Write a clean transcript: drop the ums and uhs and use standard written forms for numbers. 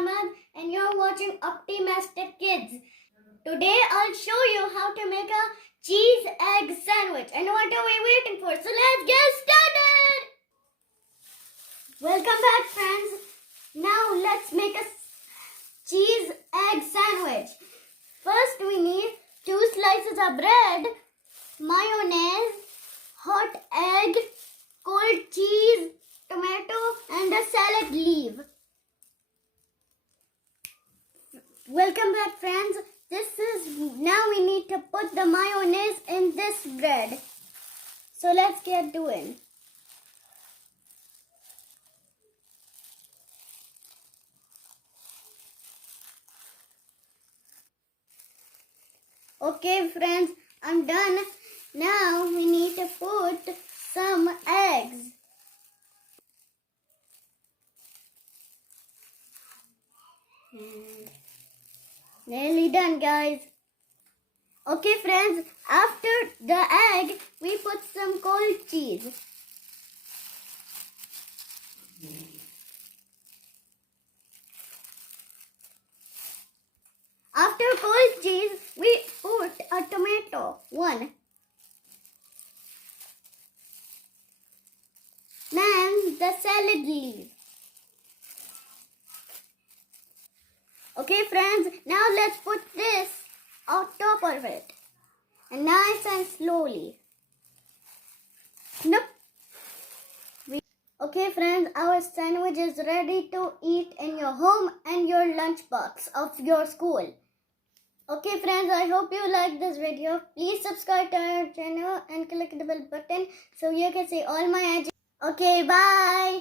Ahmed and you're watching Optimistic Kids. Today I'll show you how to make a cheese egg sandwich. And what are we waiting for? So let's get started! Welcome back, friends. Now let's make a cheese egg sandwich. First we need 2 slices of bread, mayonnaise, hot egg, cold cheese, tomato and a salad leaf. Welcome back, friends. Now we need to put the mayonnaise in this bread. So let's get doing. Okay, friends, I'm done. Now we need to put some eggs. Nearly done, guys. Okay, friends, after the egg, we put some cold cheese. After cold cheese, we put a tomato, 1. Then the salad leaf. Okay, friends, now let's put this on top of it. And nice and slowly. Nope. Okay, friends, our sandwich is ready to eat in your home and your lunchbox of your school. Okay, friends, I hope you like this video. Please subscribe to our channel and click the bell button so you can see all my. Okay, bye.